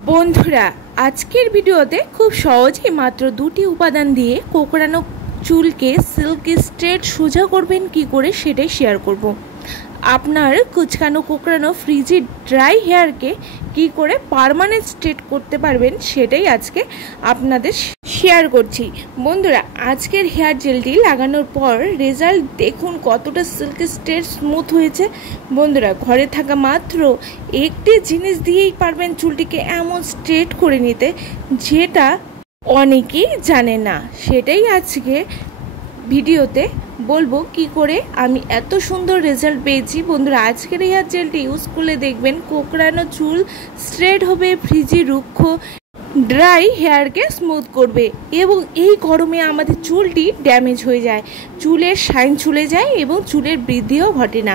বন্ধুরা, আজকের ভিডিওতে খুব সহজেই মাত্র দুটি উপাদান দিয়ে কোঁকড়ানো চুলকে সিল্কি স্ট্রেট সোজা করবেন কি করে সেটাই শেয়ার করব। আপনার কুচকানো কোঁকড়ানো ফ্রিজি ড্রাই হেয়ারকে কি করে পার্মানেন্ট স্ট্রেট করতে পারবেন সেটাই আজকে আপনাদের শেয়ার করছি। বন্ধুরা, আজকের হেয়ার জেলটি লাগানোর পর রেজাল্ট দেখুন কতটা সিল্কি স্ট্রেট স্মুথ হয়েছে। বন্ধুরা, ঘরে থাকা মাত্র একটি জিনিস দিয়েই পারবেন চুলটিকে এমন স্ট্রেট করে নিতে, যেটা অনেকেই জানে না। সেটাই আজকে ভিডিওতে বলবো কি করে আমি এত সুন্দর রেজাল্ট পেয়েছি। বন্ধুরা, আজকের হেয়ার জেলটি ইউজ করলে দেখবেন কোঁকড়ানো চুল স্ট্রেট হবে, ফ্রিজি রুক্ষ ড্রাই হেয়ারকে স্মুথ করবে এবং এই গরমে আমাদের চুলটি ড্যামেজ হয়ে যায়, চুলের শাইন চলে যায় এবং চুলের বৃদ্ধিও ঘটে না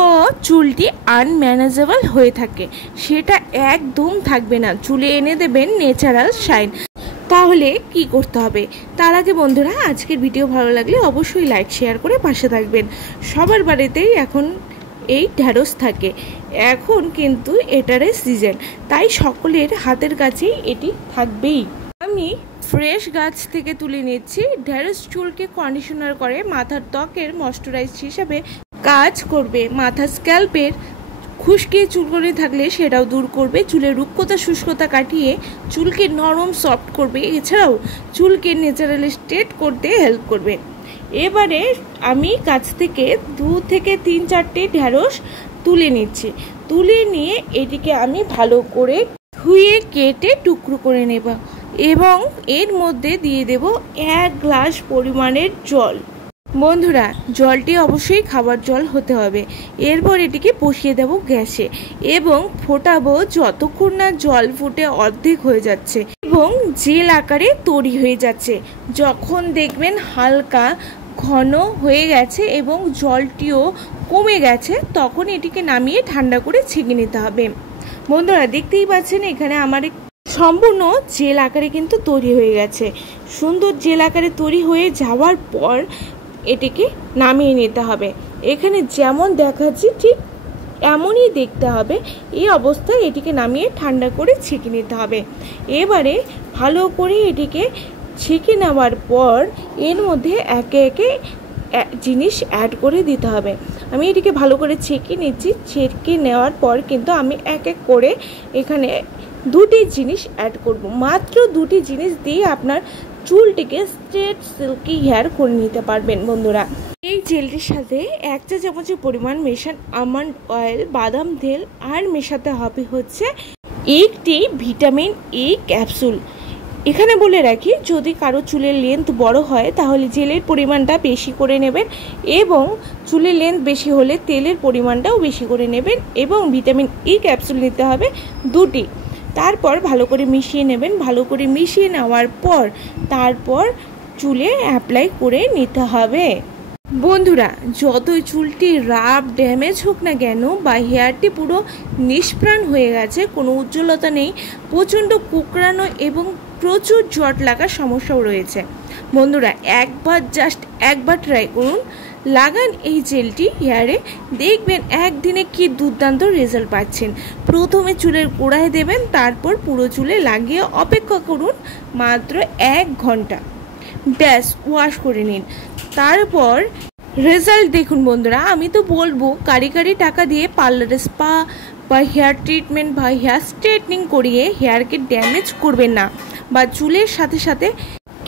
ও চুলটি আনম্যানেজেবল হয়ে থাকে। সেটা একদম থাকবে না, চুলে এনে দেবেন ন্যাচারাল শাইন। তাহলে কি করতে হবে? তার আগে বন্ধুরা, আজকের ভিডিও ভালো লাগলে অবশ্যই লাইক শেয়ার করে পাশে থাকবেন। সবার বাড়িতেই এখন এই ঢ্যাঁড়স থাকে, এখন কিন্তু এটারে সিজন, তাই সকলের হাতের কাছেই এটি থাকবেই। আমি ফ্রেশ গাছ থেকে তুলে নিচ্ছি। ঢ্যাঁড়স চুলকে কন্ডিশনার করে, মাথার ত্বকের ময়শ্চারাইজ হিসাবে কাজ করবে, মাথার স্ক্যাল্পের খুশকি চুলকনি থাকলে সেটাও দূর করবে, চুলের রুক্ষতা শুষ্কতা কাটিয়ে চুলকে নরম সফট করবে, এছাড়াও চুলকে ন্যাচারালি স্ট্রেট করতে হেল্প করবে। এবারে আমি কাছ থেকে 2 থেকে 3-4টে ঢ্যাঁড়স তুলে নিচ্ছি। তুলে নিয়ে এটিকে আমি ভালো করে ধুয়ে কেটে টুকরো করে নেব এবং এর মধ্যে দিয়ে দেব 1 গ্লাস পরিমাণের জল। বন্ধুরা, জলটি অবশ্যই খাবার জল হতে হবে। এরপর এটিকে বসিয়ে দেব গ্যাসে এবং ফোটাবো যতক্ষণ না জল ফুটে অর্ধেক হয়ে যাচ্ছে এবং জেল আকারে তৈরি হয়ে যাচ্ছে। যখন দেখবেন হালকা ঘন হয়ে গেছে এবং জলটিও কমে গেছে, তখন এটিকে নামিয়ে ঠান্ডা করে ছেঁকে নিতে হবে। বন্ধুরা, দেখতেই পাচ্ছেন এখানে আমার সম্পূর্ণ জেল আকারে কিন্তু তৈরি হয়ে গেছে। সুন্দর জেল আকারে তৈরি হয়ে যাওয়ার পর এটিকে নামিয়ে নিতে হবে। এখানে যেমন দেখাচ্ছি ঠিক এমনই দেখতে হবে। এই অবস্থায় এটিকে নামিয়ে ঠান্ডা করে ছেঁকে নিতে হবে। এবারে ভালো করে এটিকে ছেঁকে নেওয়ার পর এর মধ্যে একে একে জিনিস অ্যাড করে দিতে হবে। আমি এটিকে ভালো করে ছেঁকে নিচ্ছি। ছেঁকে নেওয়ার পর কিন্তু আমি এক এক করে এখানে 2টি জিনিস অ্যাড করব। মাত্র 2টি জিনিস দিয়ে আপনার চুলটিকে স্ট্রেট সিল্কি হেয়ার করে নিতে পারবেন। বন্ধুরা, এই জেলটির সাথে 1 চা চামচের পরিমাণ মেশান আমন্ড অয়েল, বাদাম তেল, আর মেশাতে হবে হচ্ছে একটি ভিটামিন ই ক্যাপসুল। এখানে বলে রাখি, যদি কারো চুলের লেন্থ বড় হয় তাহলে জেলের পরিমাণটা বেশি করে নেবেন এবং চুলের লেন্থ বেশি হলে তেলের পরিমাণটাও বেশি করে নেবেন এবং ভিটামিন ই ক্যাপসুল নিতে হবে 2টি। তারপর ভালো করে মিশিয়ে নেবেন। ভালো করে মিশিয়ে নেওয়ার পর তারপর চুলে অ্যাপ্লাই করে নিতে হবে। বন্ধুরা, যতই চুলটি রাফ ড্যামেজ হোক না কেন বা হেয়ারটি পুরো নিষ্প্রাণ হয়ে গেছে, কোনো উজ্জ্বলতা নেই, প্রচণ্ড কোঁকড়ানো এবং প্রচুর জট লাগার সমস্যাও রয়েছে, বন্ধুরা জাস্ট একবার ট্রাই করুন, লাগান এই জেলটি হেয়ারে, দেখবেন একদিনে কি দুর্দান্ত রেজাল্ট পাচ্ছেন। প্রথমে চুলের গোড়ায় দেবেন, তারপর পুরো চুলে লাগিয়ে অপেক্ষা করুন মাত্র 1 ঘন্টা, ব্যাস ওয়াশ করে নিন। তারপর রেজাল্ট দেখুন। বন্ধুরা, আমি তো বলবো কারি টাকা দিয়ে পার্লারে স্পা বা হেয়ার ট্রিটমেন্ট বা হেয়ার স্ট্রেটনিং করিয়ে হেয়ারকে ড্যামেজ করবেন না বা চুলের সাথে সাথে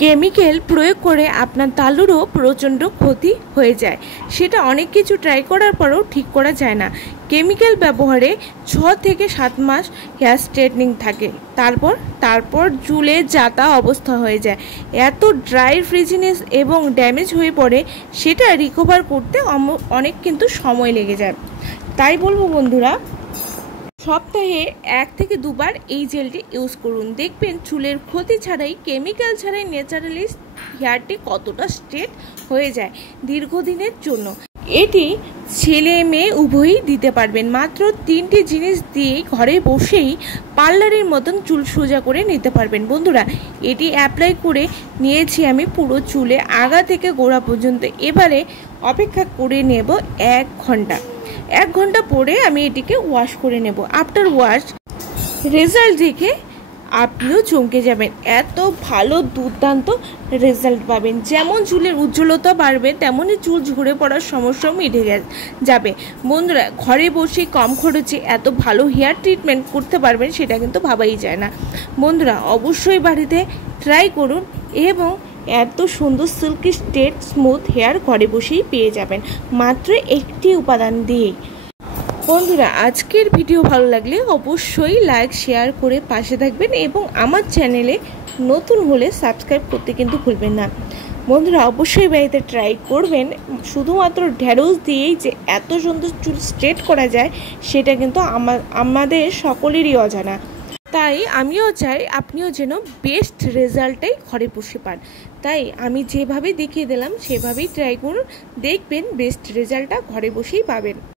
কেমিক্যাল প্রয়োগ করে আপনার তালুরও প্রচণ্ড ক্ষতি হয়ে যায়। সেটা অনেক কিছু ট্রাই করার পরেও ঠিক করা যায় না। কেমিক্যাল ব্যবহারে 6 থেকে 7 মাস হেয়ার স্ট্রেটনিং থাকে, তারপর চুলে যাতা অবস্থা হয়ে যায়, এত ড্রাই ফ্রিজিনেস এবং ড্যামেজ হয়ে পড়ে, সেটা রিকভার করতে অনেক কিন্তু সময় লেগে যায়। তাই বলবো বন্ধুরা, সপ্তাহে 1 থেকে 2 বার এই জেলটি ইউজ করুন, দেখবেন চুলের ক্ষতি ছাড়াই, কেমিক্যাল ছাড়াই ন্যাচারালি হেয়ারটি কতটা স্ট্রেট হয়ে যায় দীর্ঘদিনের জন্য। এটি ছেলে মেয়ে উভয়ই দিতে পারবেন। মাত্র 3টি জিনিস দিয়ে ঘরে বসেই পার্লারের মতন চুল সোজা করে নিতে পারবেন। বন্ধুরা, এটি অ্যাপ্লাই করে নিয়েছি আমি পুরো চুলে আগা থেকে গোড়া পর্যন্ত। এবারে অপেক্ষা করে নেব 1 ঘন্টা। 1 ঘন্টা পরে আমি এটিকে ওয়াশ করে নেব। আফটার ওয়াশ রেজাল্ট দেখে আপনিও চমকে যাবেন, এত ভালো দুর্দান্ত রেজাল্ট পাবেন। যেমন চুলের উজ্জ্বলতা বাড়বে তেমনই চুল ঝরে পড়ার সমস্যাও মিটে যাবে। বন্ধুরা, ঘরে বসে কম খরচে এত ভালো হেয়ার ট্রিটমেন্ট করতে পারবেন সেটা কিন্তু ভাবাই যায় না। বন্ধুরা, অবশ্যই বাড়িতে ট্রাই করুন এবং এত সুন্দর সিল্কি স্ট্রেট স্মুথ হেয়ার ঘরে বসেই পেয়ে যাবেন মাত্র একটি উপাদান দিয়েই। বন্ধুরা, আজকের ভিডিও ভালো লাগলে অবশ্যই লাইক শেয়ার করে পাশে থাকবেন এবং আমার চ্যানেলে নতুন হলে সাবস্ক্রাইব করতে কিন্তু ভুলবেন না। বন্ধুরা, অবশ্যই বাড়িতে ট্রাই করবেন। শুধুমাত্র ঢেঁড়স দিয়েই যে এত সুন্দর চুল স্ট্রেট করা যায় সেটা কিন্তু আমাদের সকলেরই অজানা। তাই আমিও চাই আপনিও যেন বেস্ট রেজাল্টটাই ঘরে বসে পান। তাই আমি যেভাবে দেখিয়ে দিলাম সেভাবেই ট্রাই করুন, দেখবেন বেস্ট রেজাল্টটা ঘরে বসেই পাবেন।